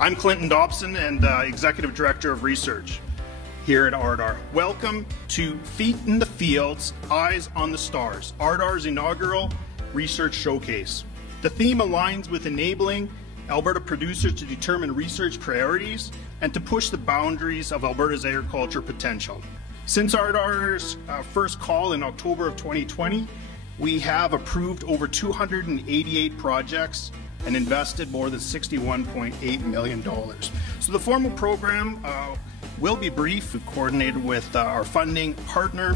I'm Clinton Dobson and Executive Director of Research here at RDAR. Welcome to Feet in the Fields, Eyes on the Stars, RDAR's inaugural Research Showcase. The theme aligns with enabling Alberta producers to determine research priorities and to push the boundaries of Alberta's agriculture potential. Since RDAR's first call in October of 2020, we have approved over 288 projects and invested more than $61.8 million. So the formal program will be brief. We've coordinated with our funding partner,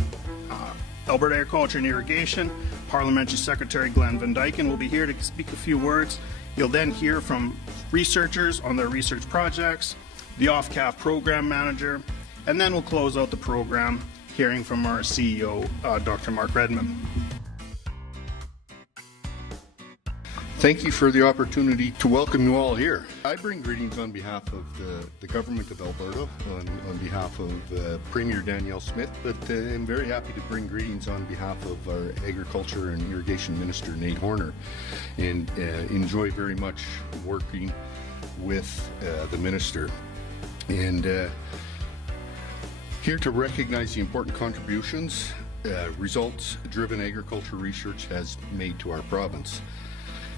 Alberta Agriculture and Irrigation. Parliamentary Secretary Glenn Van Dijken will be here to speak a few words. You'll then hear from researchers on their research projects, the OFCAF program manager, and then we'll close out the program hearing from our CEO, Dr. Mark Redmond. Thank you for the opportunity to welcome you all here. I bring greetings on behalf of the Government of Alberta, on behalf of Premier Danielle Smith, but I'm very happy to bring greetings on behalf of our Agriculture and Irrigation Minister, Nate Horner, and enjoy very much working with the Minister. And here to recognize the important contributions results-driven agriculture research has made to our province.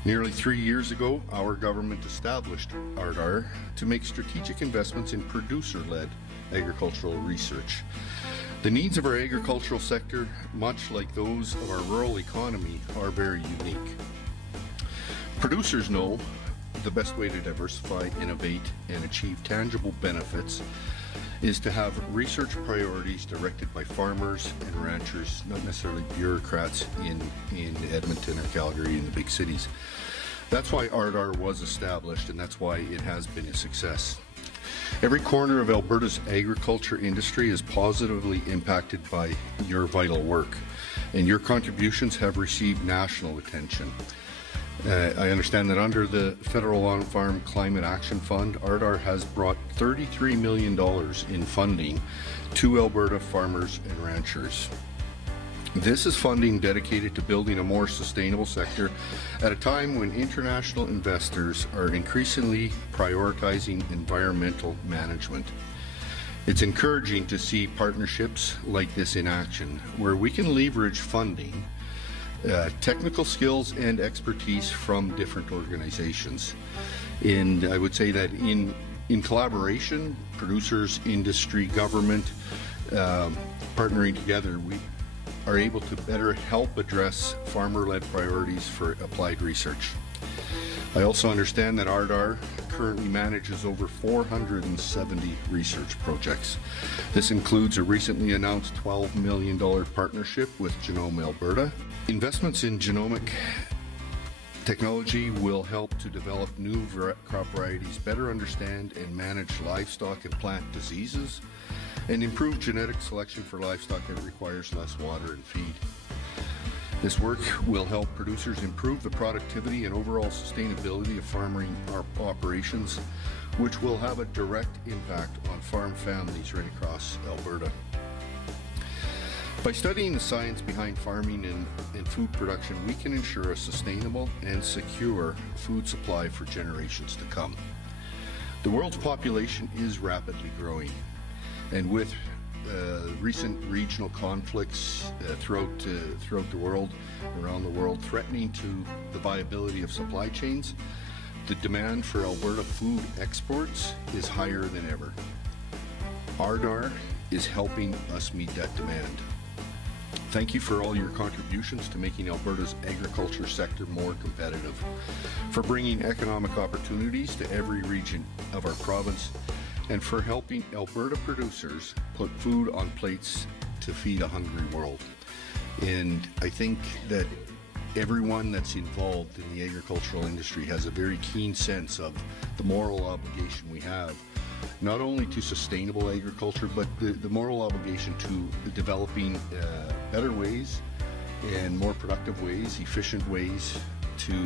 Nearly 3 years ago, our government established RDAR to make strategic investments in producer-led agricultural research. The needs of our agricultural sector, much like those of our rural economy, are very unique. Producers know the best way to diversify, innovate, and achieve tangible benefits is to have research priorities directed by farmers and ranchers, not necessarily bureaucrats in Edmonton or Calgary in the big cities. That's why RDAR was established, and that's why it has been a success. Every corner of Alberta's agriculture industry is positively impacted by your vital work, and your contributions have received national attention. I understand that under the Federal On-Farm Climate Action Fund, RDAR has brought $33 million in funding to Alberta farmers and ranchers. This is funding dedicated to building a more sustainable sector at a time when international investors are increasingly prioritizing environmental management. It's encouraging to see partnerships like this in action, where we can leverage funding, technical skills and expertise from different organizations. And I would say that in collaboration, producers, industry, government, partnering together, we are able to better help address farmer-led priorities for applied research. I also understand that RDAR currently manages over 470 research projects. This includes a recently announced $12 million partnership with Genome Alberta. Investments in genomic technology will help to develop new crop varieties, better understand and manage livestock and plant diseases, and improve genetic selection for livestock that requires less water and feed. This work will help producers improve the productivity and overall sustainability of farming operations, which will have a direct impact on farm families right across Alberta. By studying the science behind farming and food production, we can ensure a sustainable and secure food supply for generations to come. The world's population is rapidly growing, and with recent regional conflicts throughout the world, around the world, threatening to the viability of supply chains, the demand for Alberta food exports is higher than ever. RDAR is helping us meet that demand. Thank you for all your contributions to making Alberta's agriculture sector more competitive, for bringing economic opportunities to every region of our province, and for helping Alberta producers put food on plates to feed a hungry world. And I think that everyone that's involved in the agricultural industry has a very keen sense of the moral obligation we have, not only to sustainable agriculture, but the moral obligation to developing better ways and more productive ways, efficient ways to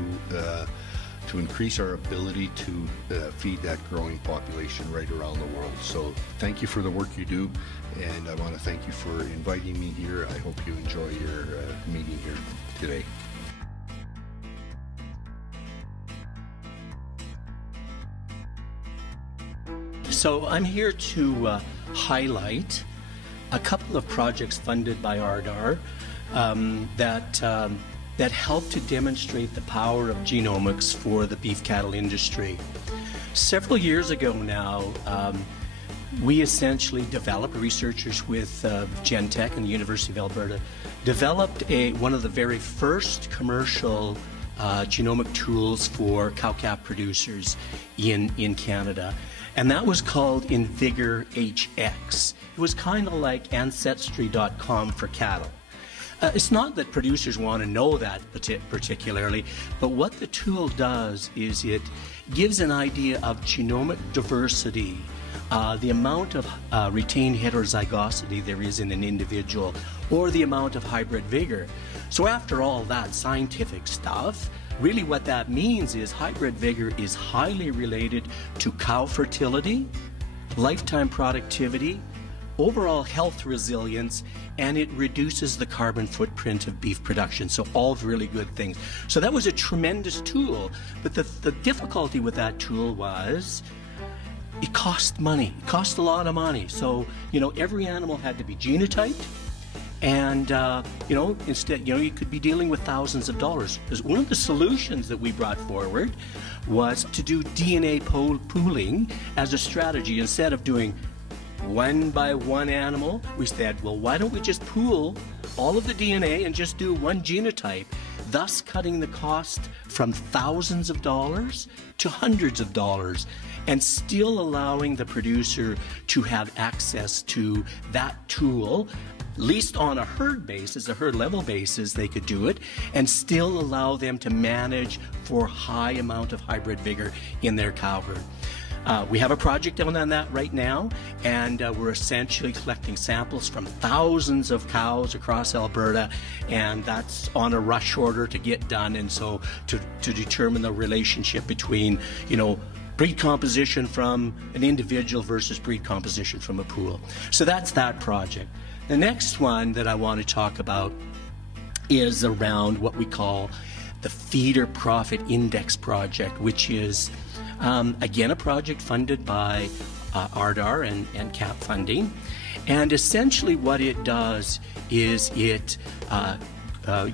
increase our ability to feed that growing population right around the world. So thank you for the work you do, and I want to thank you for inviting me here. I hope you enjoy your meeting here today. So I'm here to highlight a couple of projects funded by RDAR that help to demonstrate the power of genomics for the beef cattle industry. Several years ago now, we essentially developed, researchers with Gentech and the University of Alberta, developed one of the very first commercial genomic tools for cow-calf producers in Canada. And that was called InVigor HX. It was kind of like Ancestry.com for cattle. It's not that producers want to know that particularly, but what the tool does is it gives an idea of genomic diversity, the amount of retained heterozygosity there is in an individual, or the amount of hybrid vigor. So after all that scientific stuff, really what that means is hybrid vigor is highly related to cow fertility, lifetime productivity, overall health resilience, and it reduces the carbon footprint of beef production. So all really good things. So that was a tremendous tool, but the difficulty with that tool was it cost money. It cost a lot of money. So, you know, every animal had to be genotyped, and you know, instead, you know, you could be dealing with thousands of dollars. Because one of the solutions that we brought forward was to do DNA pooling as a strategy. Instead of doing one by one animal, we said, well, why don't we just pool all of the DNA and just do one genotype, thus cutting the cost from thousands of dollars to hundreds of dollars, and still allowing the producer to have access to that tool, at least on a herd basis, a herd level basis, they could do it, and still allow them to manage for high amount of hybrid vigor in their cow herd. We have a project on that right now, and we're essentially collecting samples from thousands of cows across Alberta, and that's on a rush order to get done, and so to determine the relationship between, you know, breed composition from an individual versus breed composition from a pool. So that's that project. The next one that I want to talk about is around what we call the Feeder Profit Index Project, which is again a project funded by RDAR and CAP funding. And essentially what it does is it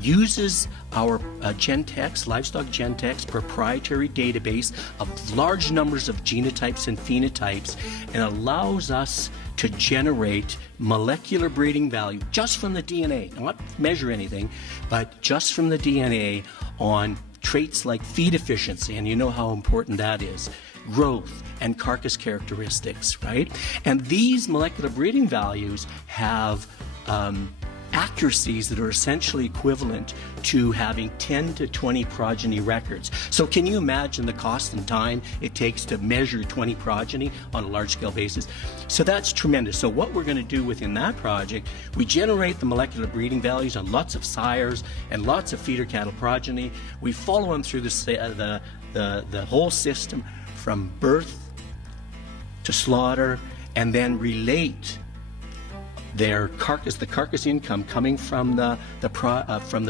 uses our Gentex, Livestock Gentex proprietary database of large numbers of genotypes and phenotypes, and allows us to generate molecular breeding value just from the DNA, not measure anything, but just from the DNA on traits like feed efficiency, and you know how important that is, growth, and carcass characteristics, right? And these molecular breeding values have accuracies that are essentially equivalent to having 10 to 20 progeny records. So can you imagine the cost and time it takes to measure 20 progeny on a large-scale basis? So that's tremendous. So what we're going to do within that project, we generate the molecular breeding values on lots of sires and lots of feeder cattle progeny. We follow them through the whole system from birth to slaughter, and then relate their carcass, the carcass income coming from the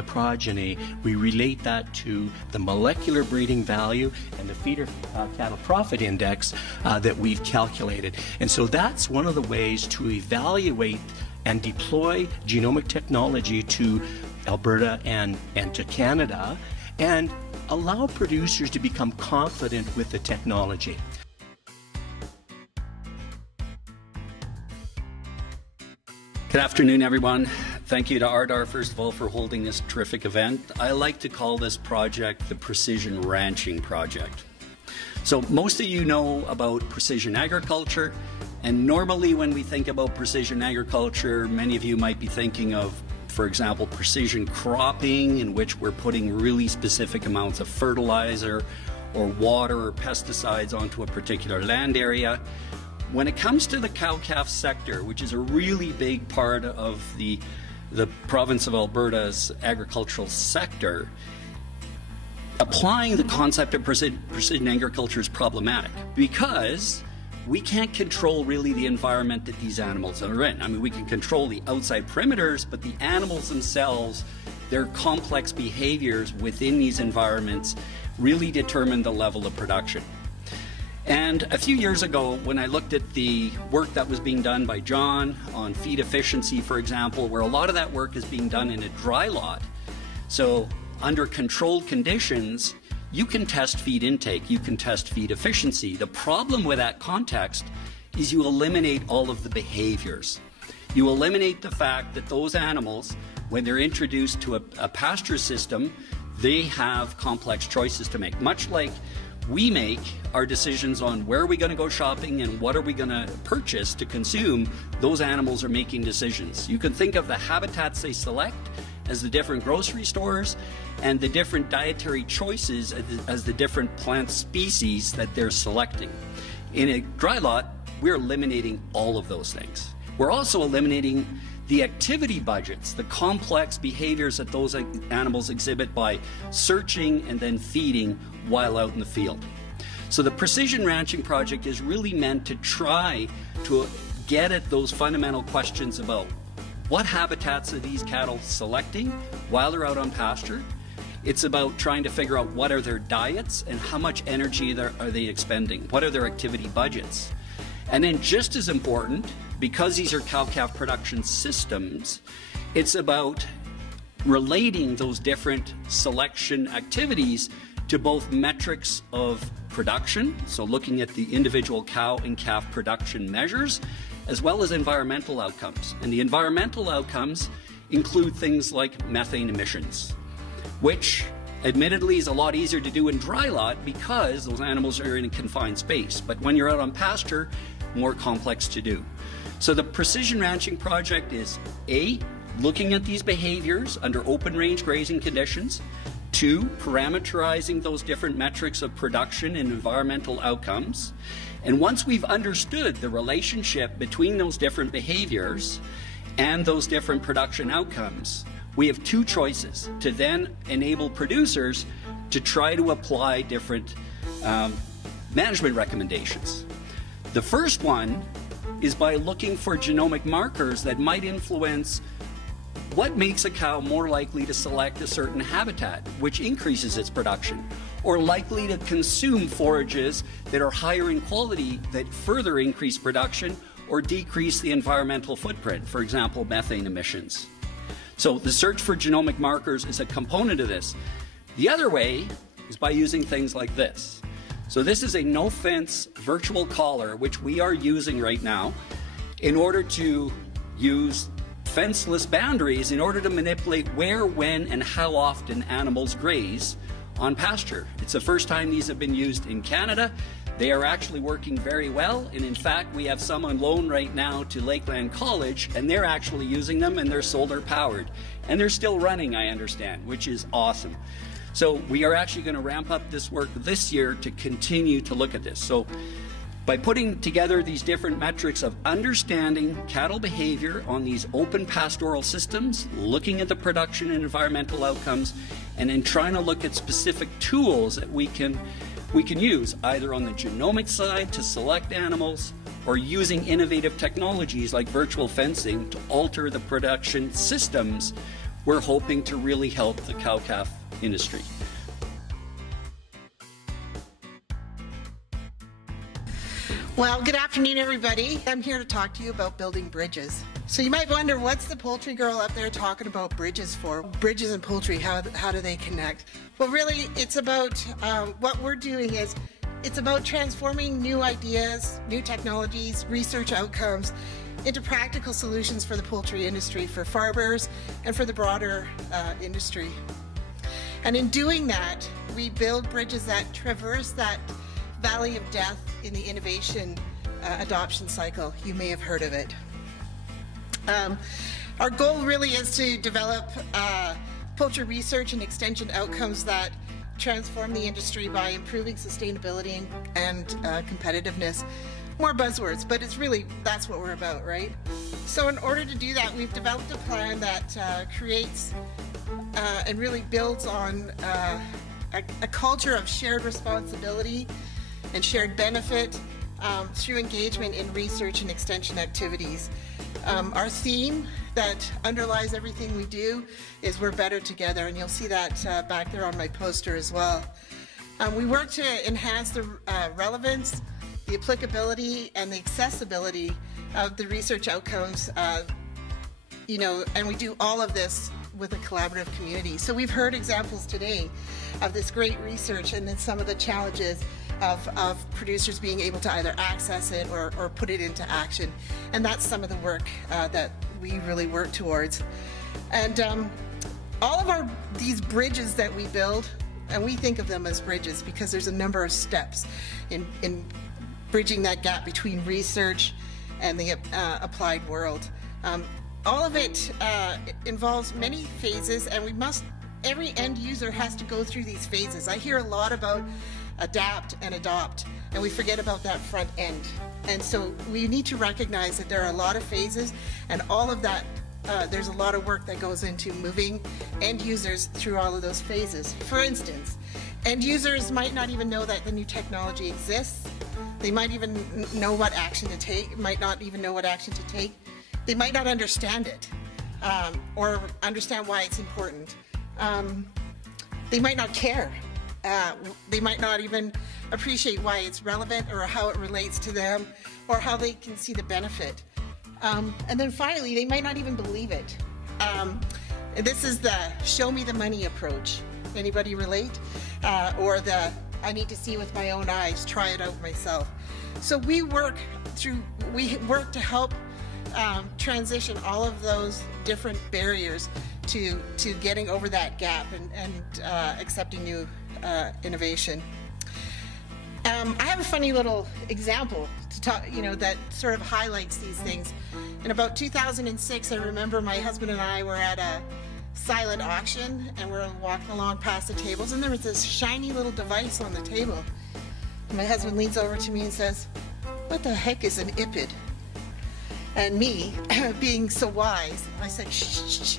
progeny. We relate that to the molecular breeding value and the feeder cattle profit index that we've calculated. And so that's one of the ways to evaluate and deploy genomic technology to Alberta and to Canada, and allow producers to become confident with the technology. Good afternoon, everyone. Thank you to RDAR, first of all, for holding this terrific event. I like to call this project the Precision Ranching Project. So most of you know about precision agriculture, and normally when we think about precision agriculture, many of you might be thinking of, for example, precision cropping, in which we're putting really specific amounts of fertilizer or water or pesticides onto a particular land area. When it comes to the cow-calf sector, which is a really big part of the province of Alberta's agricultural sector, applying the concept of precision agriculture is problematic, because we can't control really the environment that these animals are in. I mean, we can control the outside perimeters, but the animals themselves, their complex behaviors within these environments really determine the level of production. And a few years ago, when I looked at the work that was being done by John on feed efficiency, for example, where a lot of that work is being done in a dry lot, so under controlled conditions, you can test feed intake, you can test feed efficiency. The problem with that context is you eliminate all of the behaviors. You eliminate the fact that those animals, when they're introduced to a pasture system, they have complex choices to make, much like we make our decisions on where are we going to go shopping and what are we going to purchase to consume. Those animals are making decisions. You can think of the habitats they select as the different grocery stores and the different dietary choices as the different plant species that they're selecting. In a dry lot, we're eliminating all of those things. We're also eliminating the activity budgets, the complex behaviors that those animals exhibit by searching and then feeding while out in the field. So the Precision Ranching Project is really meant to try to get at those fundamental questions about what habitats are these cattle selecting while they're out on pasture. It's about trying to figure out what are their diets and how much energy are they expending, what are their activity budgets. And then just as important, because these are cow-calf production systems, it's about relating those different selection activities to both metrics of production, so looking at the individual cow and calf production measures, as well as environmental outcomes. And the environmental outcomes include things like methane emissions, which admittedly is a lot easier to do in dry lot because those animals are in a confined space. But when you're out on pasture, more complex to do. So the Precision Ranching Project is A, looking at these behaviors under open range grazing conditions, 2, parameterizing those different metrics of production and environmental outcomes. And once we've understood the relationship between those different behaviors and those different production outcomes, we have 2 choices to then enable producers to try to apply different management recommendations. The first one is by looking for genomic markers that might influence what makes a cow more likely to select a certain habitat, which increases its production, or likely to consume forages that are higher in quality that further increase production or decrease the environmental footprint, for example, methane emissions. So the search for genomic markers is a component of this. The other way is by using things like this. So this is a no-fence virtual collar, which we are using right now in order to use fenceless boundaries in order to manipulate where, when, and how often animals graze on pasture. It's the first time these have been used in Canada. They are actually working very well, and in fact we have some on loan right now to Lakeland College, and they're actually using them, and they're solar powered. And they're still running, I understand, which is awesome. So we are actually going to ramp up this work this year to continue to look at this. So by putting together these different metrics of understanding cattle behavior on these open pastoral systems, looking at the production and environmental outcomes, and then trying to look at specific tools that we can use either on the genomic side to select animals or using innovative technologies like virtual fencing to alter the production systems, we're hoping to really help the cow-calf industry. Well, good afternoon, everybody. I'm here to talk to you about building bridges. So you might wonder, what's the poultry girl up there talking about bridges for? Bridges and poultry, how do they connect? Well, really, it's about what we're doing is it's about transforming new ideas, new technologies, research outcomes into practical solutions for the poultry industry, for farmers, and for the broader industry. And in doing that, we build bridges that traverse that valley of death in the innovation adoption cycle. You may have heard of it. Our goal really is to develop poultry research and extension outcomes that transform the industry by improving sustainability and competitiveness. More buzzwords, but it's really, that's what we're about, right? So in order to do that, we've developed a plan that creates and really builds on a culture of shared responsibility and shared benefit through engagement in research and extension activities. Our theme that underlies everything we do is we're better together, and you'll see that back there on my poster as well. We work to enhance the relevance the applicability and the accessibility of the research outcomes, you know, and we do all of this with a collaborative community. So we've heard examples today of this great research and then some of the challenges of producers being able to either access it or put it into action. And that's some of the work that we really work towards. And all of these bridges that we build, and we think of them as bridges because there's a number of steps in bridging that gap between research and the applied world. All of it involves many phases, and every end user has to go through these phases. I hear a lot about adapt and adopt, and we forget about that front end. And so we need to recognize that there are a lot of phases, and all of that, there's a lot of work that goes into moving end users through all of those phases. For instance, end users might not even know that the new technology exists. They might even know what action to take, might not even know what action to take. They might not understand it or understand why it's important. They might not care. They might not even appreciate why it's relevant or how it relates to them or how they can see the benefit. And then finally, they might not even believe it. This is the show me the money approach. Anybody relate? Or the I need to see with my own eyes, try it out myself. So we work to help transition all of those different barriers to getting over that gap and accepting new innovation. I have a funny little example to talk, you know, that sort of highlights these things. In about 2006, I remember my husband and I were at a silent auction, and we're walking along past the tables, and there was this shiny little device on the table. And my husband leans over to me and says, "What the heck is an IPID?" And me, being so wise, I said, "Shh,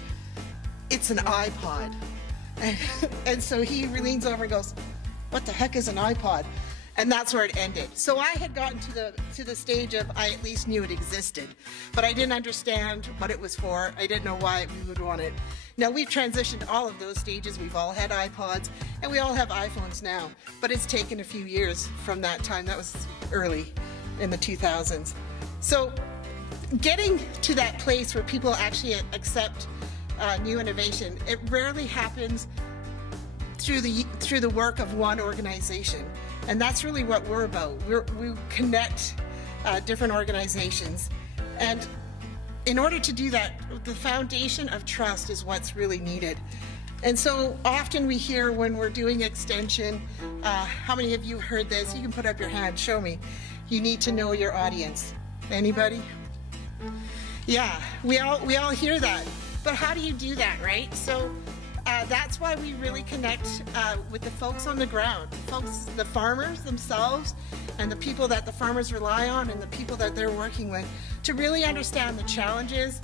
it's an iPod." And so he leans over and goes, "What the heck is an iPod?" And that's where it ended. So I had gotten to the stage of I at least knew it existed, but I didn't understand what it was for. I didn't know why we would want it. Now we've transitioned all of those stages. We've all had iPods, and we all have iPhones now. But it's taken a few years from that time. That was early in the 2000s. So getting to that place where people actually accept new innovation, it rarely happens through the work of one organization. And that's really what we're about. We connect different organizations. And in order to do that, the foundation of trust is what's really needed. And so often we hear when we're doing extension, how many of you heard this? You can put up your hand, show me. You need to know your audience. Anybody? Yeah, we all hear that. But how do you do that, right? So that's why we really connect with the folks on the ground, the farmers themselves, and the people that the farmers rely on, and the people that they're working with, to really understand the challenges.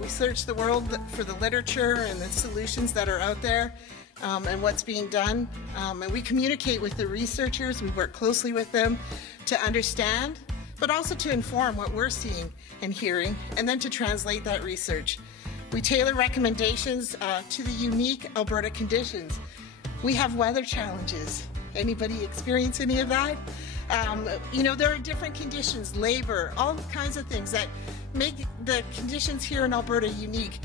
We search the world for the literature and the solutions that are out there, and what's being done. And we communicate with the researchers. We work closely with them to understand, but also to inform what we're seeing and hearing, and then to translate that research. We tailor recommendations to the unique Alberta conditions. We have weather challenges. Anybody experience any of that? You know, there are different conditions, labor, all kinds of things that make the conditions here in Alberta unique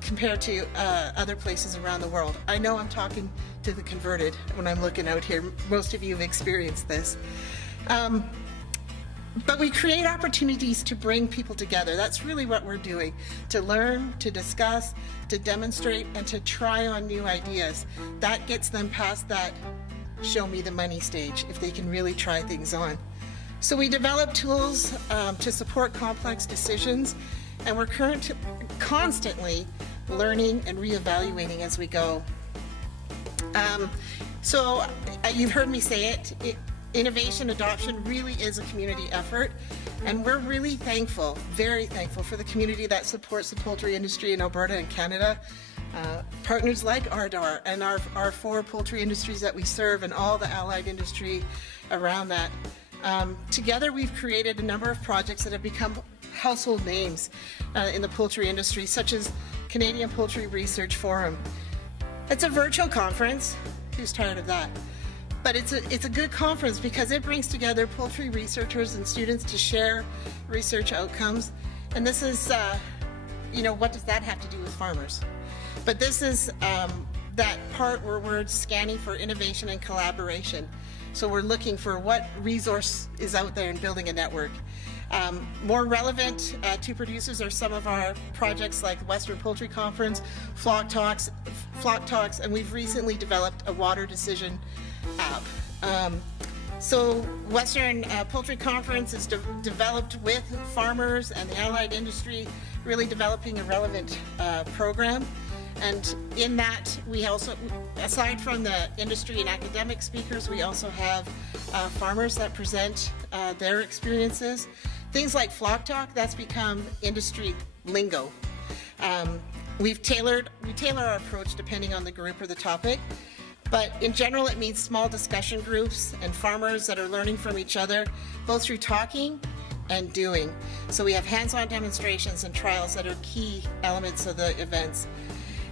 compared to other places around the world. I know I'm talking to the converted when I'm looking out here. Most of you have experienced this. But we create opportunities to bring people together. That's really what we're doing, to learn, to discuss, to demonstrate, and to try on new ideas. That gets them past that show me the money stage, if they can really try things on. So we develop tools to support complex decisions, and we're constantly learning and reevaluating as we go. So you've heard me say it. Innovation adoption really is a community effort, and we're really thankful, very thankful for the community that supports the poultry industry in Alberta and Canada. Partners like RDAR and our 4 poultry industries that we serve and all the allied industry around that. Together we've created a number of projects that have become household names in the poultry industry, such as Canadian Poultry Research Forum. It's a virtual conference. Who's tired of that? But it's a good conference because it brings together poultry researchers and students to share research outcomes. And this is, what does that have to do with farmers? But this is that part where we're scanning for innovation and collaboration. So we're looking for what resource is out there and building a network. More relevant to producers are some of our projects like the Western Poultry Conference, Flock Talks, and we've recently developed a water decision app. So Western Poultry Conference is developed with farmers and the allied industry, really developing a relevant program. And in that, we also, aside from the industry and academic speakers, we also have farmers that present their experiences. Things like Flock Talk, that's become industry lingo. We tailor our approach depending on the group or the topic. But in general, it means small discussion groups and farmers that are learning from each other, both through talking and doing. So we have hands-on demonstrations and trials that are key elements of the events.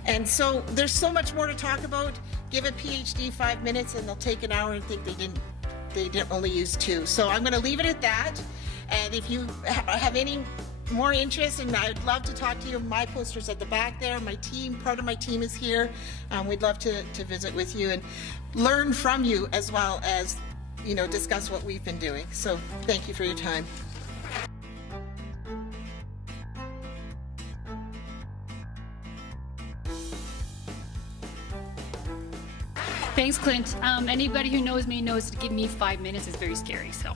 And so there's so much more to talk about. Give a PhD 5 minutes and they'll take an hour and think they didn't only use 2. So I'm going to leave it at that. And if you have any more interest, and I'd love to talk to you. My poster's at the back there. My team, part of my team is here. We'd love to visit with you and learn from you as well as, discuss what we've been doing. So thank you for your time. Thanks, Clint. Anybody who knows me knows to give me 5 minutes is very scary, so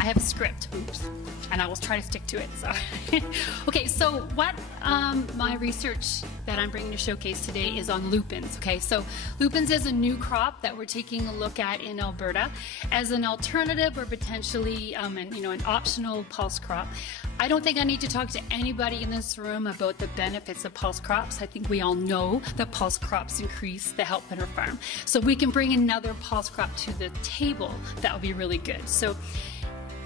I have a script, oops, and I will try to stick to it. So, okay, so what my research that I'm bringing to showcase today is on lupins. Okay, so lupins is a new crop that we're taking a look at in Alberta as an alternative or potentially an optional pulse crop. I don't think I need to talk to anybody in this room about the benefits of pulse crops. I think we all know that pulse crops increase the help in our farm. So if we can bring another pulse crop to the table, that would be really good. So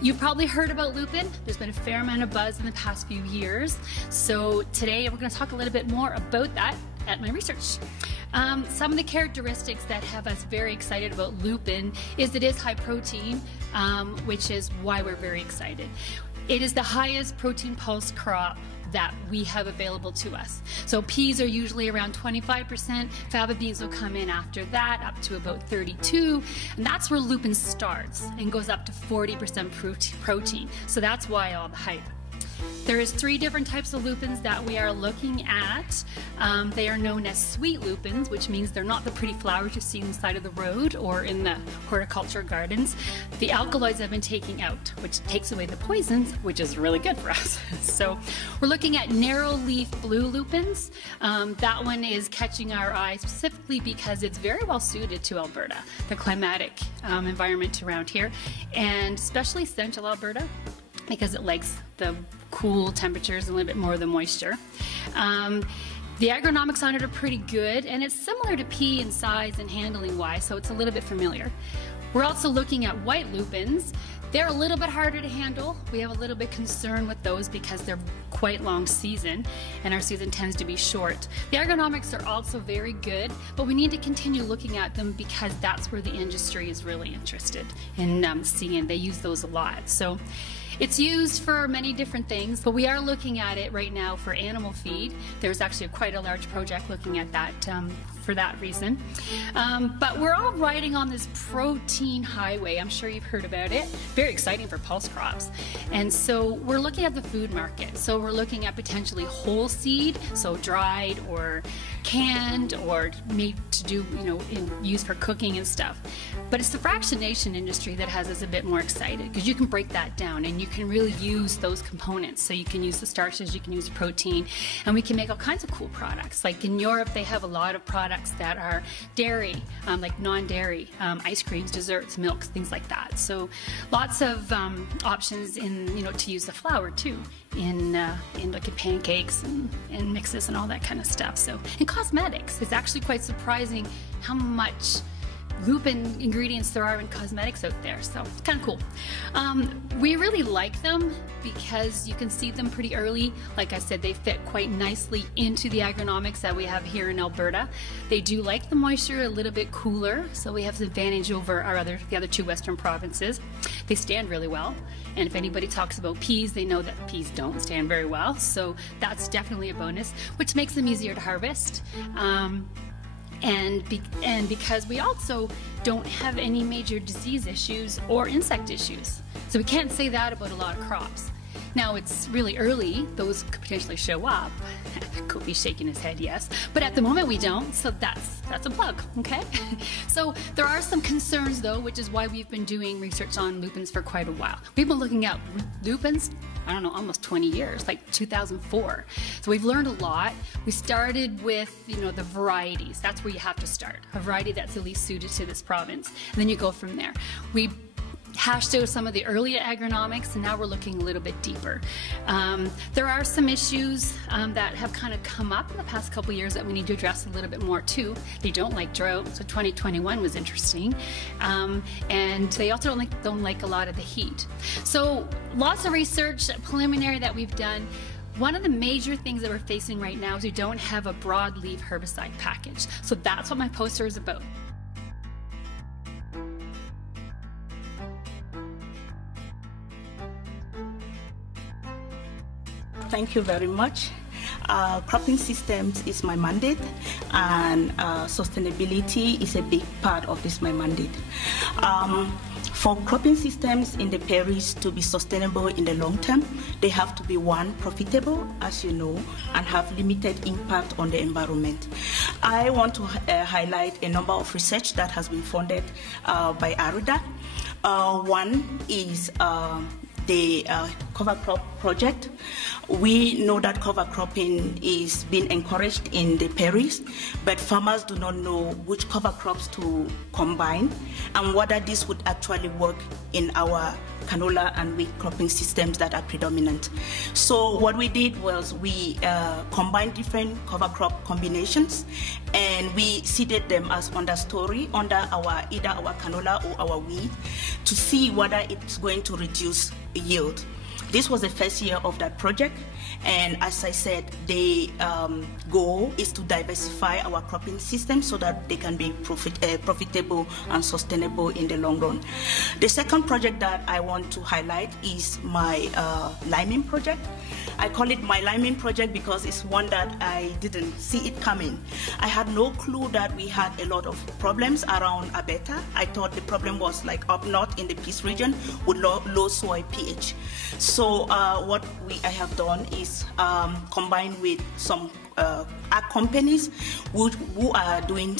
you've probably heard about lupin. There's been a fair amount of buzz in the past few years. So today we're going to talk a little bit more about that at my research. Some of the characteristics that have us very excited about lupin is it is high protein, which is why we're very excited. It is the highest protein pulse crop that we have available to us. So peas are usually around 25%, faba beans will come in after that, up to about 32%, and that's where lupin starts and goes up to 40% protein. So that's why all the hype. There is 3 different types of lupins that we are looking at. They are known as sweet lupins, which means they're not the pretty flowers you see on the side of the road or in the horticulture gardens. The alkaloids have been taken out, which takes away the poisons, which is really good for us. So we're looking at narrow leaf blue lupins. That one is catching our eye specifically because it's very well suited to Alberta, the climatic environment around here, and especially central Alberta, because it likes the cool temperatures and a little bit more of the moisture. The agronomics on it are pretty good, and it's similar to pea in size and handling wise, so it's a little bit familiar. We're also looking at white lupins. They're a little bit harder to handle. We have a little bit concern with those because they're quite long season, and our season tends to be short. The agronomics are also very good, but we need to continue looking at them because that's where the industry is really interested in seeing. They use those a lot. So it's used for many different things, but we are looking at it right now for animal feed. There's actually quite a large project looking at that for that reason. But we're all riding on this protein highway. I'm sure you've heard about it. Very exciting for pulse crops. And so we're looking at the food market. So we're looking at potentially whole seed, so dried or canned or made to do, used for cooking and stuff. But it's the fractionation industry that has us a bit more excited because you can break that down and you can really use those components. So you can use the starches, you can use the protein, and we can make all kinds of cool products. Like in Europe, they have a lot of products that are dairy, like non-dairy, ice creams, desserts, milks, things like that. So lots of options in, to use the flour too, in pancakes and mixes and all that kind of stuff. So in cosmetics, it's actually quite surprising how much lupin ingredients there are in cosmetics out there, so it's kind of cool. We really like them because you can see them pretty early. Like I said, they fit quite nicely into the agronomics that we have here in Alberta. They do like the moisture a little bit cooler, so we have an advantage over the other two western provinces. They stand really well, and if anybody talks about peas, they know that peas don't stand very well, so that's definitely a bonus, which makes them easier to harvest. And because we also don't have any major disease issues or insect issues. So we can't say that about a lot of crops. Now, it's really early, those could potentially show up. Kofi's shaking his head, yes. But at the moment we don't, so that's a plug, okay? So there are some concerns though, which is why we've been doing research on lupins for quite a while. We've been looking at lupins, I don't know, almost 20 years, like 2004. So we've learned a lot. We started with, the varieties. That's where you have to start. A variety that's at least suited to this province. And then you go from there. We hashed out some of the early agronomics, and now we're looking a little bit deeper. There are some issues that have kind of come up in the past couple years that we need to address a little bit more too. They don't like drought, so 2021 was interesting, and they also don't like a lot of the heat. So lots of research, preliminary that we've done. One of the major things that we're facing right now is we don't have a broadleaf herbicide package. So that's what my poster is about. Thank you very much. Cropping systems is my mandate, and sustainability is a big part of my mandate. For cropping systems in the prairies to be sustainable in the long term, they have to be, one, profitable, as you know, and have limited impact on the environment. I want to highlight a number of research that has been funded by RDAR. One is the cover crop project. We know that cover cropping is being encouraged in the prairies, but farmers do not know which cover crops to combine and whether this would actually work in our canola and wheat cropping systems that are predominant. So what we did was we combined different cover crop combinations, and we seeded them as understory under either our canola or our wheat to see whether it's going to reduce yield. This was the first year of that project, and as I said, the goal is to diversify our cropping system so that they can be profitable and sustainable in the long run. The second project that I want to highlight is my liming project. I call it my liming project because it's one that I didn't see it coming. I had no clue that we had a lot of problems around Alberta. I thought the problem was like up north in the Peace region with low soil pH. So what I have done is combined with some ag companies who are doing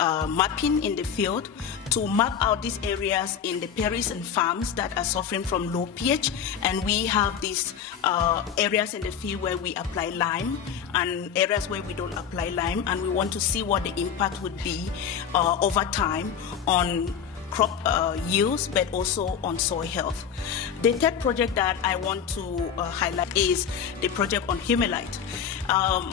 mapping in the field to map out these areas in the prairies and farms that are suffering from low pH, and we have these areas in the field where we apply lime and areas where we don't apply lime, and we want to see what the impact would be over time on crop yields, but also on soil health. The third project that I want to highlight is the project on humelite.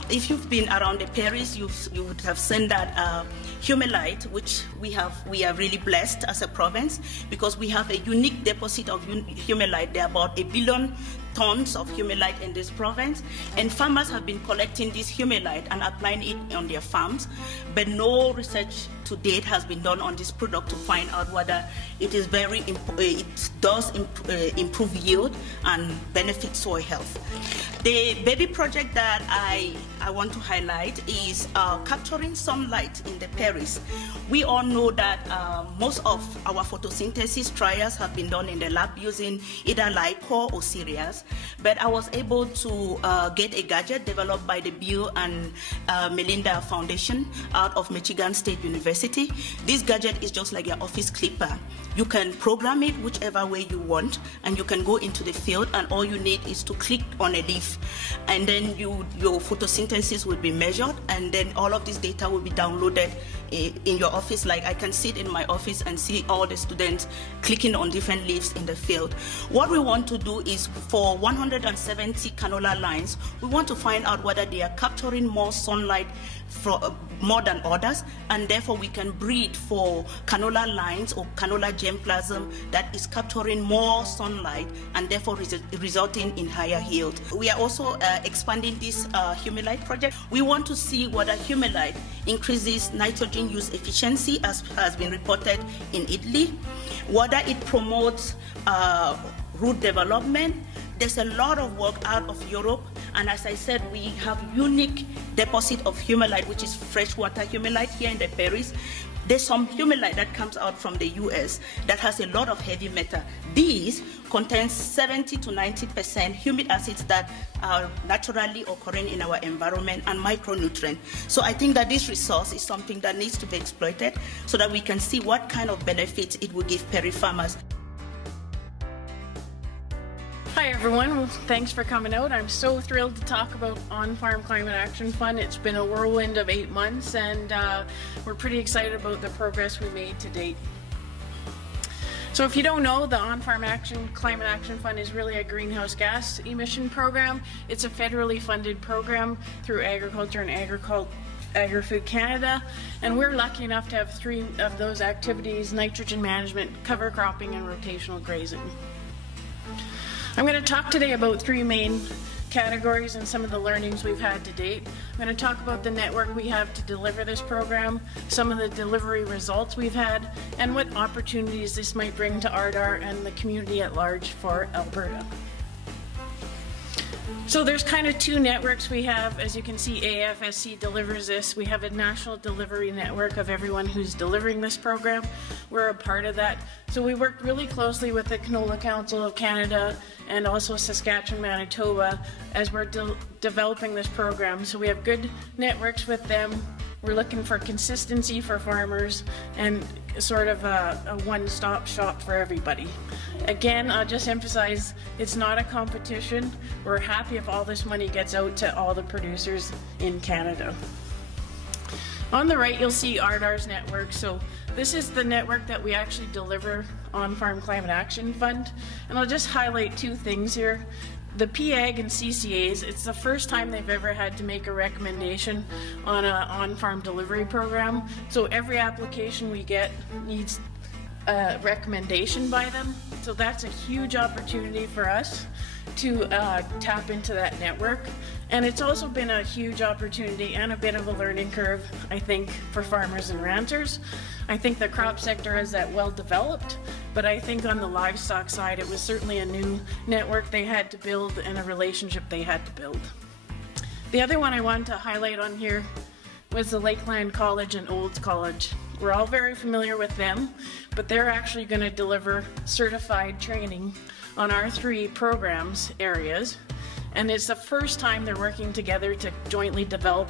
If you've been around the prairies, you would have seen that humelite, which we are really blessed as a province because we have a unique deposit of humelite. There are about 1 billion tons of humelite in this province, and farmers have been collecting this humelite and applying it on their farms, but no research to date has been done on this product to find out whether it does improve yield and benefit soil health. The baby project that I want to highlight is capturing sunlight in the prairies. We all know that most of our photosynthesis trials have been done in the lab using either Lycor or cereals, but I was able to get a gadget developed by the Bill and Melinda Foundation out of Michigan State University. This gadget is just like your office clipper. You can program it whichever way you want, and you can go into the field, and all you need is to click on a leaf, and then your photosynthesis will be measured, and then all of this data will be downloaded in your office. Like I can sit in my office and see all the students clicking on different leaves in the field. What we want to do is for 170 canola lines, we want to find out whether they are capturing more sunlight more than others, and therefore we can breed for canola lines or canola germplasm that is capturing more sunlight and therefore resulting in higher yield. We are also expanding this humulite project. We want to see whether humulite increases nitrogen use efficiency, as has been reported in Italy, whether it promotes root development. There's a lot of work out of Europe, and as I said, we have unique deposit of humulite, which is freshwater humulite here in the prairies. There's some humulite that comes out from the US that has a lot of heavy metal. These contain 70 to 90% humic acids that are naturally occurring in our environment and micronutrients. So I think that this resource is something that needs to be exploited so that we can see what kind of benefits it will give prairie farmers. Hi everyone, well, thanks for coming out. I'm so thrilled to talk about On-Farm Climate Action Fund. It's been a whirlwind of 8 months, and we're pretty excited about the progress we made to date. So if you don't know, the On-Farm Climate Action Fund is really a greenhouse gas emission program. It's a federally funded program through Agriculture and Agrifood Canada, and we're lucky enough to have 3 of those activities: nitrogen management, cover cropping, and rotational grazing. I'm going to talk today about 3 main categories and some of the learnings we've had to date. I'm going to talk about the network we have to deliver this program, some of the delivery results we've had, and what opportunities this might bring to RDAR and the community at large for Alberta. So there's kind of 2 networks we have. As you can see, AFSC delivers this. We have a national delivery network of everyone who's delivering this program. We're a part of that. So we worked really closely with the Canola Council of Canada and also Saskatchewan, Manitoba as we're developing this program. So we have good networks with them. We're looking for consistency for farmers and sort of a one-stop shop for everybody. Again, I'll just emphasize, it's not a competition. We're happy if all this money gets out to all the producers in Canada. On the right, you'll see RDAR's network. So this is the network that we actually deliver On-Farm Climate Action Fund. And I'll just highlight 2 things here. The PAG and CCAs, it's the first time they've ever had to make a recommendation on an on-farm delivery program. So every application we get needs a recommendation by them. So that's a huge opportunity for us to tap into that network. And it's also been a huge opportunity and a bit of a learning curve, I think, for farmers and ranchers. I think the crop sector is that well developed, but I think on the livestock side, it was certainly a new network they had to build and a relationship they had to build. The other one I wanted to highlight on here was the Lakeland College and Olds College. We're all very familiar with them, but they're actually going to deliver certified training on our 3 programs areas. And it's the first time they're working together to jointly develop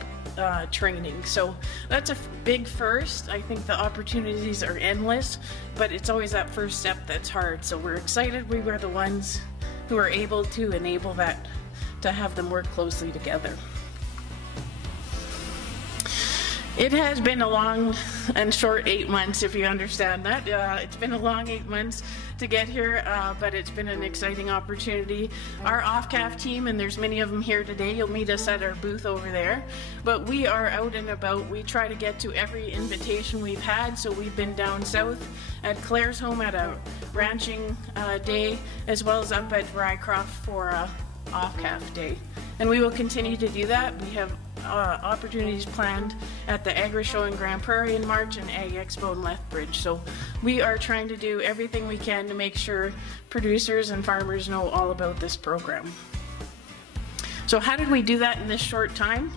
training. So that's a big first. I think the opportunities are endless, but it's always that first step that's hard. So we're excited we were the ones who are able to enable that, to have them work closely together. It has been a long and short 8 months, if you understand that. It's been a long 8 months to get here, but it's been an exciting opportunity. Our OFCAF team, and there's many of them here today, you'll meet us at our booth over there, but we are out and about. We try to get to every invitation we've had, so we've been down south at Claire's home at a ranching day, as well as up at Rycroft for a OFCAF day. And we will continue to do that. We have opportunities planned at the Agri Show in Grand Prairie in March and Ag Expo in Lethbridge. So we are trying to do everything we can to make sure producers and farmers know all about this program. So how did we do that in this short time?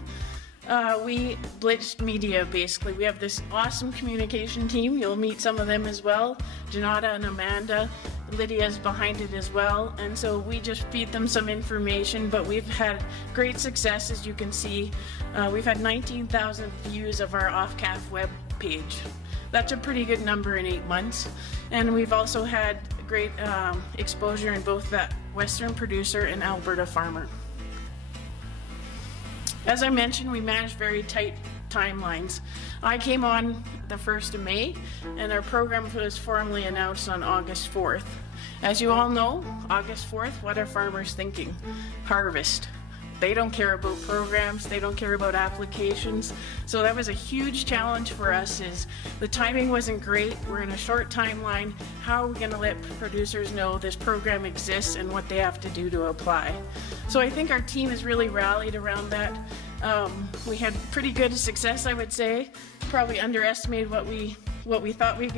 We blitzed media, basically. We have this awesome communication team. You'll meet some of them as well. Janata and Amanda. Lydia's behind it as well. And so we just feed them some information, but we've had great success, as you can see. We've had 19,000 views of our OFCAF web page. That's a pretty good number in 8 months. And we've also had great exposure in both the Western producer and Alberta farmer. As I mentioned, we manage very tight timelines. I came on the 1st of May, and our program was formally announced on August 4th. As you all know, August 4th, what are farmers thinking? Harvest. They don't care about programs, they don't care about applications. So that was a huge challenge for us. Is the timing wasn't great, we're in a short timeline. How are we going to let producers know this program exists and what they have to do to apply? So I think our team has really rallied around that. We had pretty good success, I would say. Probably underestimated what we thought we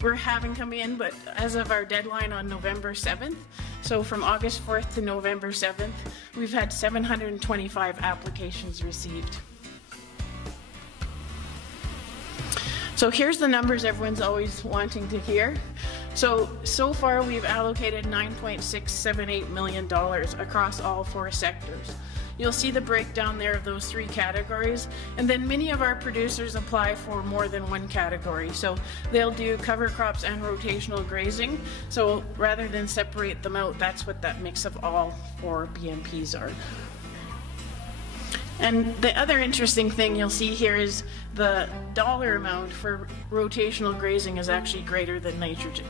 were having come in, but as of our deadline on November 7th, so from August 4th to November 7th, we've had 725 applications received. So here's the numbers everyone's always wanting to hear. So far we've allocated $9.678 million across all 4 sectors. You'll see the breakdown there of those 3 categories, and then many of our producers apply for more than one category. So they'll do cover crops and rotational grazing. So rather than separate them out, that's what that mix of all 4 BMPs are. And the other interesting thing you'll see here is the dollar amount for rotational grazing is actually greater than nitrogen.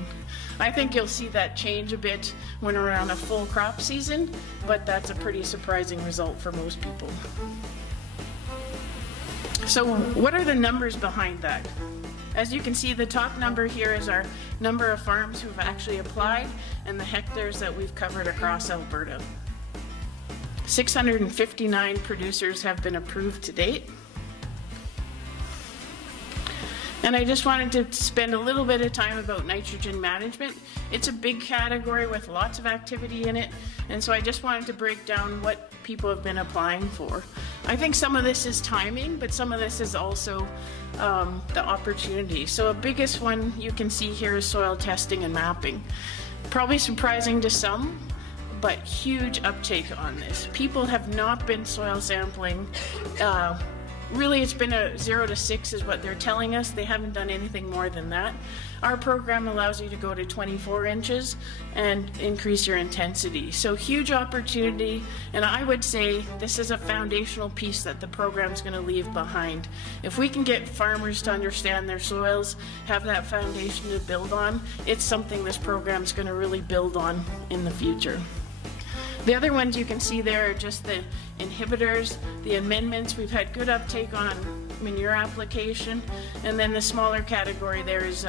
I think you'll see that change a bit when we're on a full crop season, but that's a pretty surprising result for most people. So what are the numbers behind that? As you can see, the top number here is our number of farms who've actually applied and the hectares that we've covered across Alberta. 659 producers have been approved to date. And I just wanted to spend a little bit of time about nitrogen management. It's a big category with lots of activity in it, and so I just wanted to break down what people have been applying for. I think some of this is timing, but some of this is also the opportunity. So a biggest one you can see here is soil testing and mapping. Probably surprising to some, but huge uptake on this. People have not been soil sampling. Really, it's been a 0 to 6 is what they're telling us. They haven't done anything more than that. Our program allows you to go to 24 inches and increase your intensity. So huge opportunity, and I would say this is a foundational piece that the program's going to leave behind. If we can get farmers to understand their soils, have that foundation to build on, it's something this program's going to really build on in the future. The other ones you can see there are just the inhibitors, the amendments. We've had good uptake on manure application, and then the smaller category there is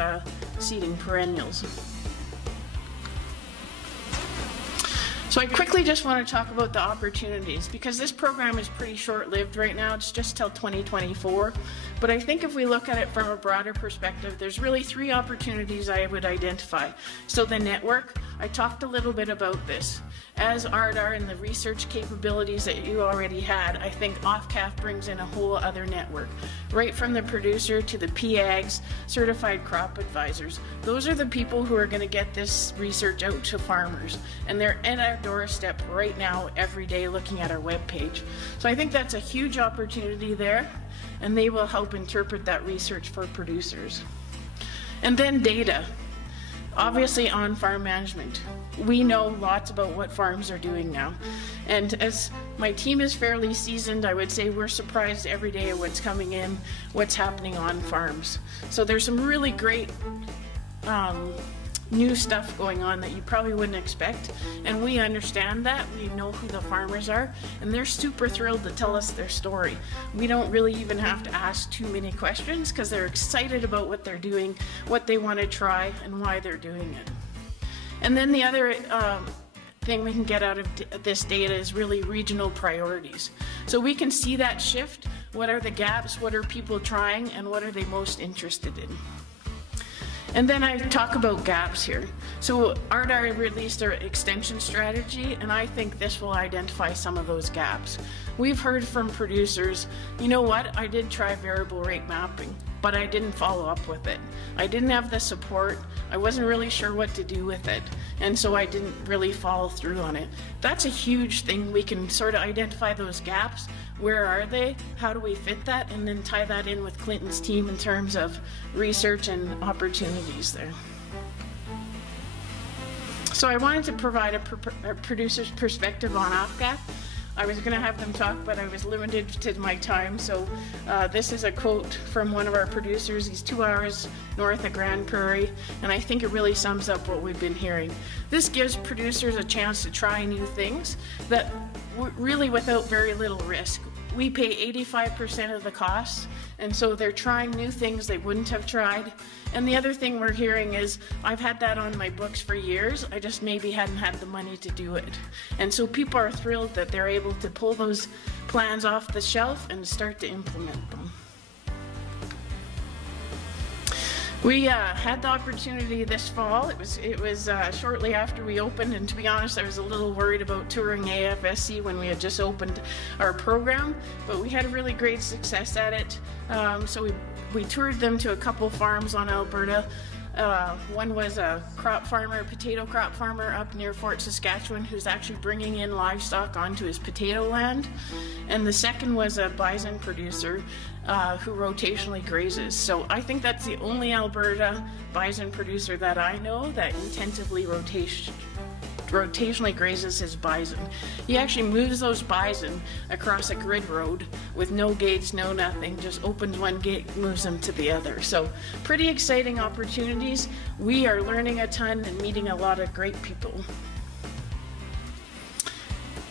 seeding perennials. So I quickly just want to talk about the opportunities, because this program is pretty short-lived right now. It's just till 2024. But I think if we look at it from a broader perspective, there's really 3 opportunities I would identify. So the network, I talked a little bit about this. As RDAR and the research capabilities that you already had, I think OFCAF brings in a whole other network. Right from the producer to the PAGs, certified crop advisors. Those are the people who are going to get this research out to farmers. And they're at our doorstep right now, every day, looking at our webpage. So I think that's a huge opportunity there, and they will help interpret that research for producers. And then data. Obviously on-farm management. We know lots about what farms are doing now. And as my team is fairly seasoned, I would say we're surprised every day at what's coming in, what's happening on farms. So there's some really great new stuff going on that you probably wouldn't expect, and we understand that. We know who the farmers are, and they're super thrilled to tell us their story. We don't really even have to ask too many questions because they're excited about what they're doing, what they want to try, and why they're doing it. And then the other thing we can get out of this data is really regional priorities. So we can see that shift. What are the gaps? What are people trying? And what are they most interested in? And then I talk about gaps here. So RDAR released their extension strategy, and I think this will identify some of those gaps. We've heard from producers, you know what, I did try variable rate mapping, but I didn't follow up with it. I didn't have the support, I wasn't really sure what to do with it, and so I didn't really follow through on it. That's a huge thing. We can sort of identify those gaps. Where are they? How do we fit that? And then tie that in with Clinton's team in terms of research and opportunities there. So I wanted to provide a producer's perspective on OFCAF. I was going to have them talk, but I was limited to my time. So this is a quote from one of our producers. He's 2 hours north of Grand Prairie, and I think it really sums up what we've been hearing. This gives producers a chance to try new things that really without very little risk. We pay 85% of the costs, and so they're trying new things they wouldn't have tried. And the other thing we're hearing is, I've had that on my books for years, I just maybe hadn't had the money to do it. And so people are thrilled that they're able to pull those plans off the shelf and start to implement them. We had the opportunity this fall. It was shortly after we opened, and to be honest, I was a little worried about touring AFSC when we had just opened our program, but we had a really great success at it. So we toured them to a couple farms on Alberta. One was a crop farmer, a potato crop farmer up near Fort Saskatchewan, who's actually bringing in livestock onto his potato land. And the second was a bison producer who rotationally grazes. So I think that's the only Alberta bison producer that I know that intensively rotationally grazes his bison. He actually moves those bison across a grid road with no gates, no nothing, just opens one gate, moves them to the other. So pretty exciting opportunities. We are learning a ton and meeting a lot of great people.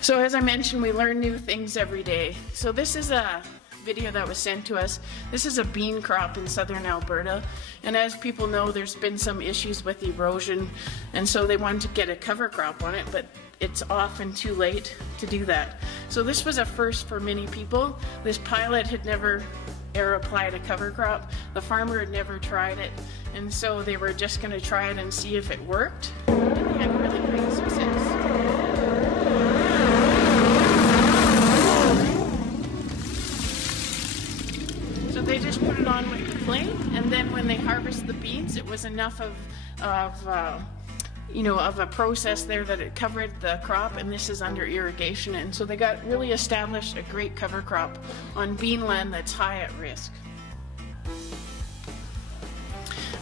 So as I mentioned, we learn new things every day. So this is a video that was sent to us. This is a bean crop in southern Alberta, and as people know, there's been some issues with erosion, and so they wanted to get a cover crop on it, but it's often too late to do that. So this was a first for many people. This pilot had never applied a cover crop. The farmer had never tried it, and so they were just going to try it and see if it worked, and they had really great success. They just put it on with the flame, and then when they harvest the beans, it was enough of a process there that it covered the crop, and this is under irrigation, and so they got really established a great cover crop on bean land that's high at risk.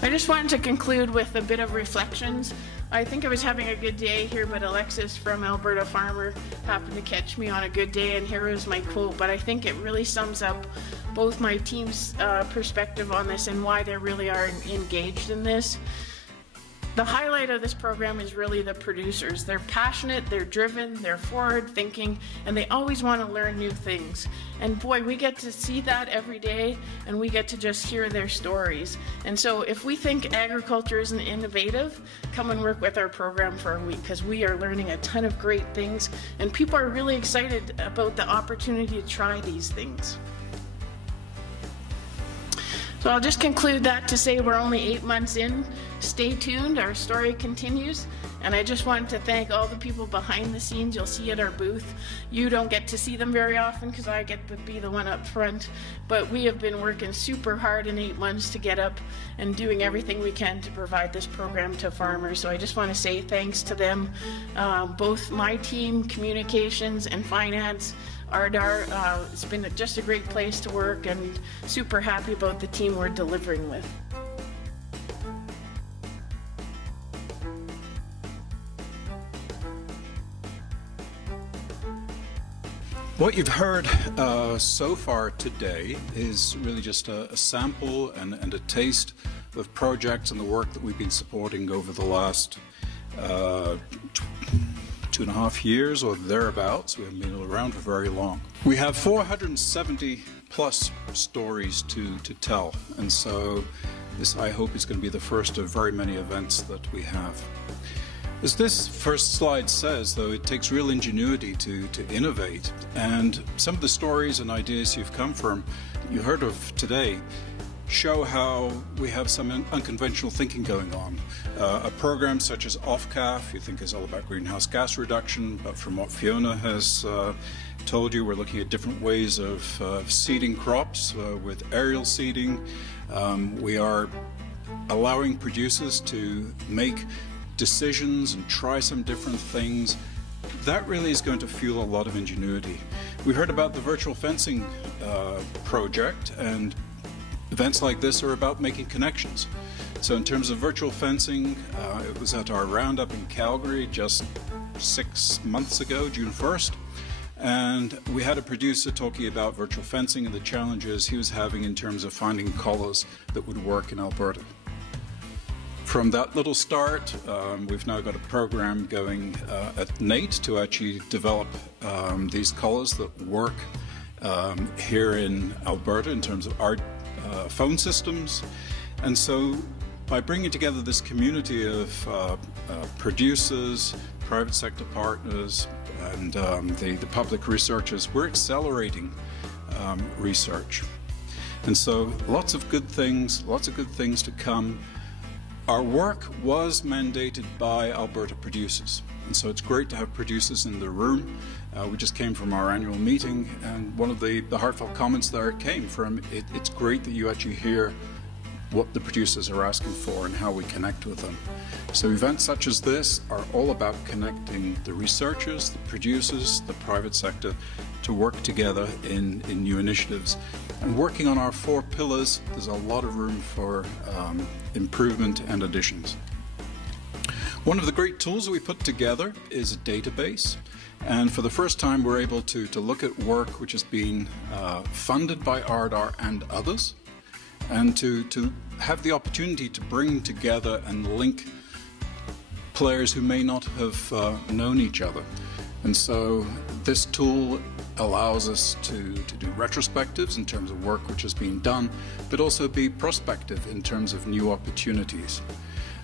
I just wanted to conclude with a bit of reflections. I think I was having a good day here, but Alexis from Alberta Farmer happened to catch me on a good day, and here is my quote, but I think it really sums up both my team's perspective on this and why they really are engaged in this. The highlight of this program is really the producers. They're passionate, they're driven, they're forward thinking, and they always want to learn new things. And boy, we get to see that every day, and we get to just hear their stories. And so if we think agriculture isn't innovative, come and work with our program for a week, because we are learning a ton of great things, and people are really excited about the opportunity to try these things. So I'll just conclude that to say we're only 8 months in. Stay tuned, our story continues. And I just wanted to thank all the people behind the scenes you'll see at our booth. You don't get to see them very often because I get to be the one up front. But we have been working super hard in 8 months to get up and doing everything we can to provide this program to farmers. So I just want to say thanks to them, both my team, communications and finance, RDAR. It's been just a great place to work, and super happy about the team we're delivering with. What you've heard so far today is really just a sample and a taste of projects and the work that we've been supporting over the last 2.5 years or thereabouts. We haven't been around for very long. We have 470 plus stories to tell, and so this, I hope, is going to be the first of very many events that we have. As this first slide says, though, it takes real ingenuity to innovate, and some of the stories and ideas you've come from, you heard of today, show how we have some unconventional thinking going on. A program such as OFCAF, you think is all about greenhouse gas reduction, but from what Fiona has told you, we're looking at different ways of seeding crops with aerial seeding. We are allowing producers to make decisions and try some different things. That really is going to fuel a lot of ingenuity. We heard about the virtual fencing project, and events like this are about making connections. So in terms of virtual fencing, it was at our roundup in Calgary just 6 months ago, June 1st, and we had a producer talking about virtual fencing and the challenges he was having in terms of finding collars that would work in Alberta. From that little start, we've now got a program going at NATE to actually develop these collars that work here in Alberta in terms of our phone systems. And so by bringing together this community of producers, private sector partners, and the public researchers, we're accelerating research. And so lots of good things to come. Our work was mandated by Alberta producers, and so it's great to have producers in the room. We just came from our annual meeting, and one of the heartfelt comments there came from, it's great that you actually hear what the producers are asking for and how we connect with them. So events such as this are all about connecting the researchers, the producers, the private sector to work together in new initiatives. And working on our 4 pillars, there's a lot of room for improvement and additions. One of the great tools that we put together is a database. And for the first time, we're able to look at work which has been funded by RDAR and others, and to have the opportunity to bring together and link players who may not have known each other. And so this tool allows us to do retrospectives in terms of work which has been done, but also be prospective in terms of new opportunities.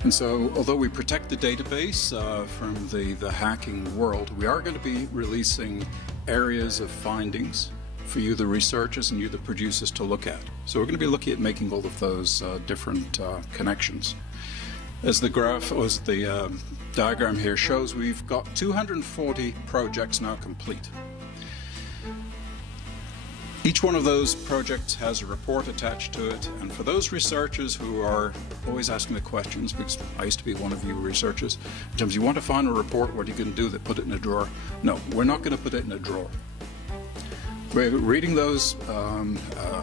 And so although we protect the database from the hacking world, we are going to be releasing areas of findings for you, the researchers, and you, the producers, to look at. So we're going to be looking at making all of those different connections. As the graph, or as the diagram here shows, we've got 240 projects now complete. Each one of those projects has a report attached to it, and for those researchers who are always asking the questions, because I used to be one of you researchers, in terms of you want to find a report, what are you going to do? They put it in a drawer? No, we're not going to put it in a drawer. We're reading those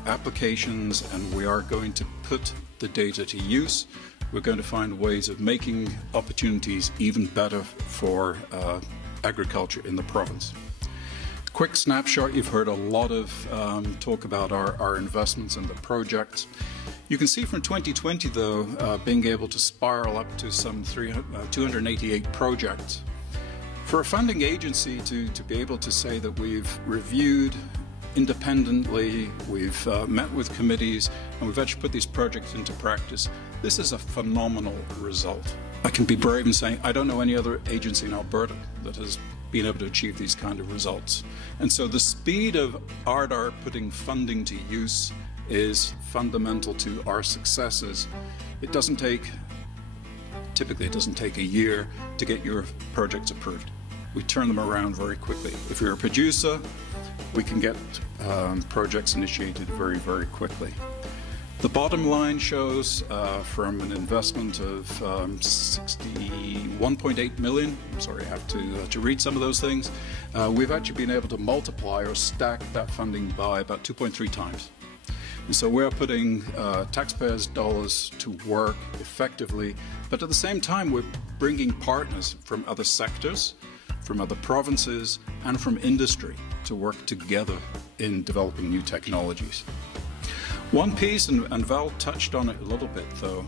applications, and we are going to put the data to use. We're going to find ways of making opportunities even better for agriculture in the province. Quick snapshot, you've heard a lot of talk about our investments and the projects. You can see from 2020, though, being able to spiral up to some 288 projects. For a funding agency to be able to say that we've reviewed independently, we've met with committees, and we've actually put these projects into practice, this is a phenomenal result. I can be brave in saying I don't know any other agency in Alberta that has been able to achieve these kind of results. And so the speed of RDAR putting funding to use is fundamental to our successes. Typically it doesn't take a year to get your projects approved. We turn them around very quickly. If you're a producer, we can get projects initiated very, very quickly. The bottom line shows from an investment of 61.8 million, I'm sorry, I have to read some of those things, we've actually been able to multiply or stack that funding by about 2.3 times. And so we're putting taxpayers' dollars to work effectively, but at the same time we're bringing partners from other sectors, from other provinces, and from industry to work together in developing new technologies. One piece, and Val touched on it a little bit though,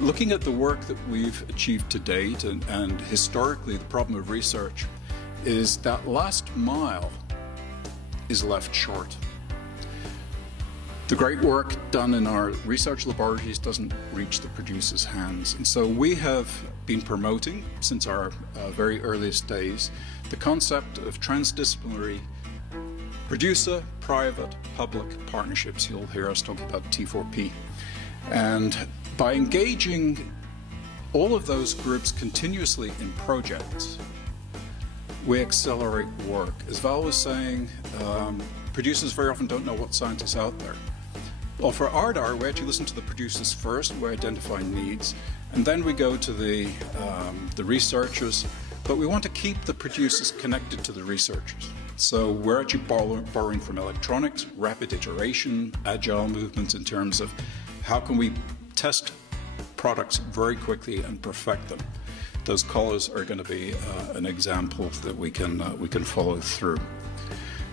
looking at the work that we've achieved to date and historically the problem of research is that last mile is left short. The great work done in our research laboratories doesn't reach the producer's hands. And so we have been promoting, since our very earliest days, the concept of transdisciplinary producer, private, public partnerships. You'll hear us talking about T4P. And by engaging all of those groups continuously in projects, we accelerate work. As Val was saying, producers very often don't know what science is out there. Well, for RDAR, we actually listen to the producers first, we identify needs, and then we go to the researchers, but we want to keep the producers connected to the researchers. So we're actually borrowing from electronics, rapid iteration, agile movements in terms of how can we test products very quickly and perfect them. Those collars are going to be an example that we can follow through.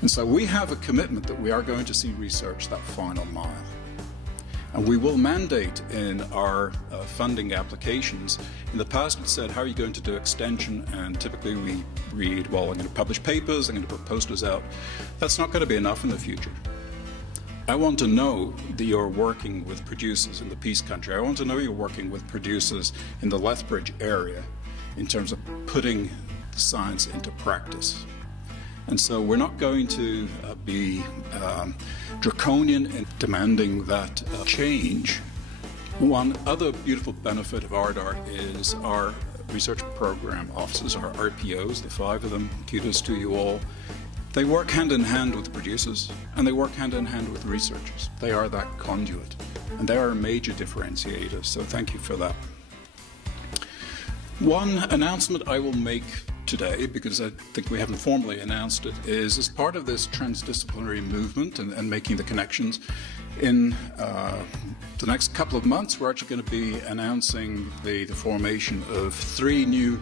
And so we have a commitment that we are going to see research that final mile. And we will mandate in our funding applications. In the past it said, how are you going to do extension? And typically we read, well, I'm going to publish papers, I'm going to put posters out. That's not going to be enough in the future. I want to know that you're working with producers in the Peace Country. I want to know you're working with producers in the Lethbridge area in terms of putting science into practice. And so we're not going to be draconian in demanding that change. One other beautiful benefit of RDAR is our research program officers, our RPOs, the 5 of them, kudos to you all. They work hand in hand with the producers, and they work hand in hand with researchers. They are that conduit, and they are a major differentiator, so thank you for that. One announcement I will make today, because I think we haven't formally announced it, is as part of this transdisciplinary movement and making the connections, in the next couple of months we're actually going to be announcing the formation of 3 new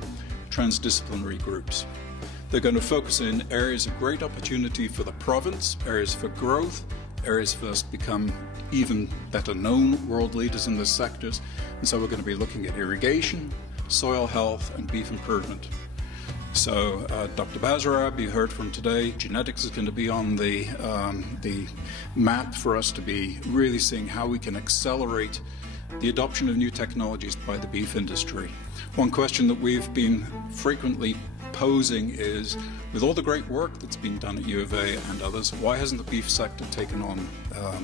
transdisciplinary groups. They're going to focus in areas of great opportunity for the province, areas for growth, areas for us to become even better known world leaders in those sectors. And so we're going to be looking at irrigation, soil health, and beef improvement. So Dr. Basarab, you heard from today, genetics is going to be on the map for us to be really seeing how we can accelerate the adoption of new technologies by the beef industry. One question that we've been frequently posing is, with all the great work that's been done at U of A and others, why hasn't the beef sector taken on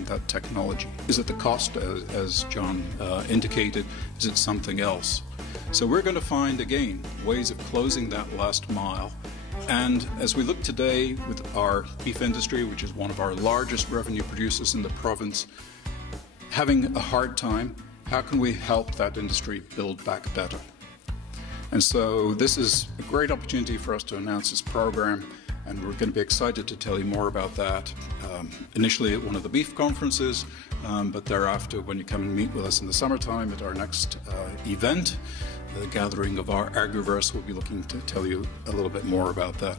that technology? Is it the cost, as John indicated? Is it something else? So we're going to find, again, ways of closing that last mile. And as we look today with our beef industry, which is one of our largest revenue producers in the province, having a hard time, how can we help that industry build back better? And so this is a great opportunity for us to announce this program, and we're going to be excited to tell you more about that, initially at one of the beef conferences, but thereafter when you come and meet with us in the summertime at our next event, the gathering of our Agriverse, we'll be looking to tell you a little bit more about that.